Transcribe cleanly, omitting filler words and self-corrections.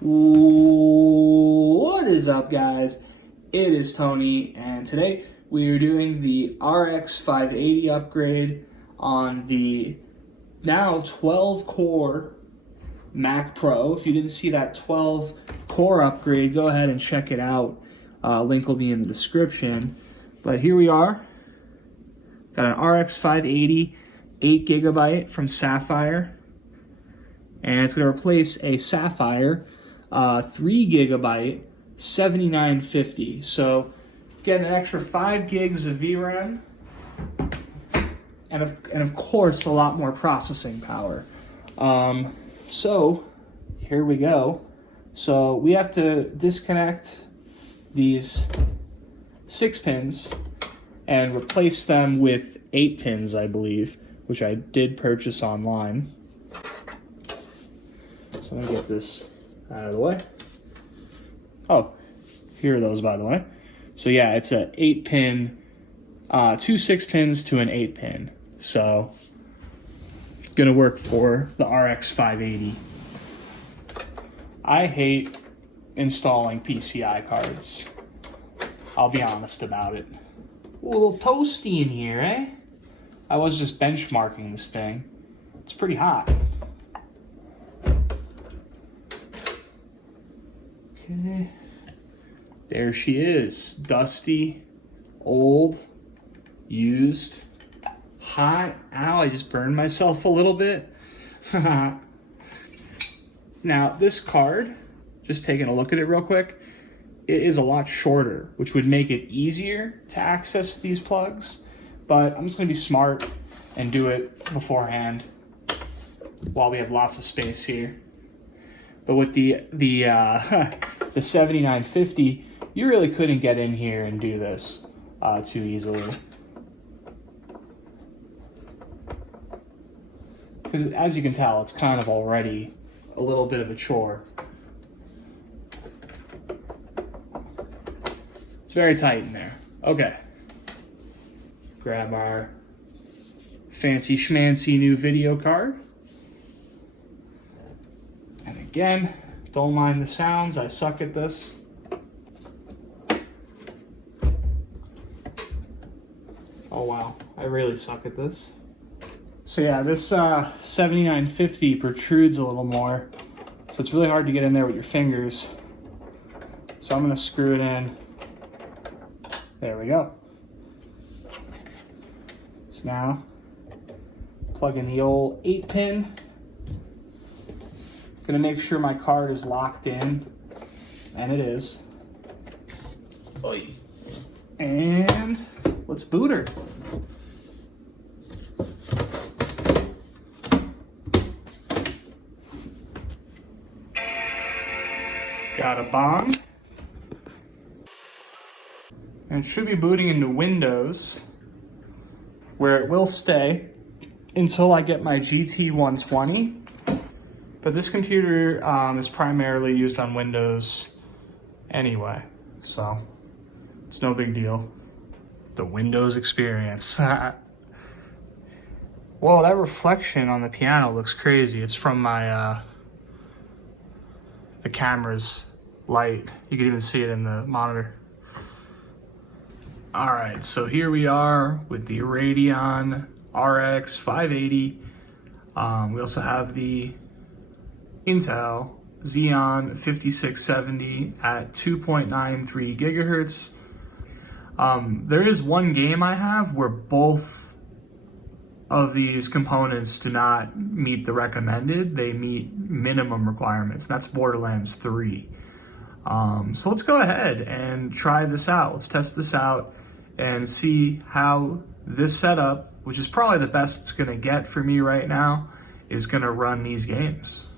What is up, guys? It is Tony, and today we are doing the RX 580 upgrade on the now 12-core Mac Pro. If you didn't see that 12-core upgrade, go ahead and check it out. Link will be in the description. But here we are. Got an RX 580, 8GB from Sapphire. And it's going to replace a Sapphire 3GB 7950. So get an extra 5 gigs of VRAM, and of course a lot more processing power. So here we go. So we have to disconnect these 6 pins and replace them with 8 pins, I believe, which I did purchase online. So let me get this out of the way. Oh, here are those, by the way. So yeah, it's a 8-pin, 2 6-pins to an 8-pin. So gonna work for the RX 580. I hate installing PCI cards. I'll be honest about it. Ooh, a little toasty in here, eh? I was just benchmarking this thing. It's pretty hot. Okay. There she is. Dusty, old, used, hot. Ow, I just burned myself a little bit. Now, this card, just taking a look at it real quick, it is a lot shorter, which would make it easier to access these plugs. But I'm just going to be smart and do it beforehand while we have lots of space here. But with the 7950, you really couldn't get in here and do this too easily. Because as you can tell, it's kind of already a little bit of a chore. It's very tight in there. Okay. Grab our fancy schmancy new video card. And again, don't mind the sounds, I suck at this. Oh wow, I really suck at this. So yeah, this 7950 protrudes a little more, so it's really hard to get in there with your fingers. So I'm gonna screw it in. There we go. So now, plug in the old 8-pin. Gonna make sure my card is locked in, and it is. Oy. And let's boot her. Got a bong. And it should be booting into Windows, where it will stay until I get my GT120. But this computer is primarily used on Windows anyway, so it's no big deal. The Windows experience. Whoa, that reflection on the piano looks crazy. It's from my the camera's light. You can even see it in the monitor. All right, so here we are with the Radeon RX 580. We also have the Intel Xeon 5670 at 2.93 gigahertz. There is one game I have where both of these components do not meet the recommended. They meet minimum requirements. That's Borderlands 3. So let's go ahead and try this out. Let's test this out and see how this setup, which is probably the best it's gonna get for me right now, is gonna run these games.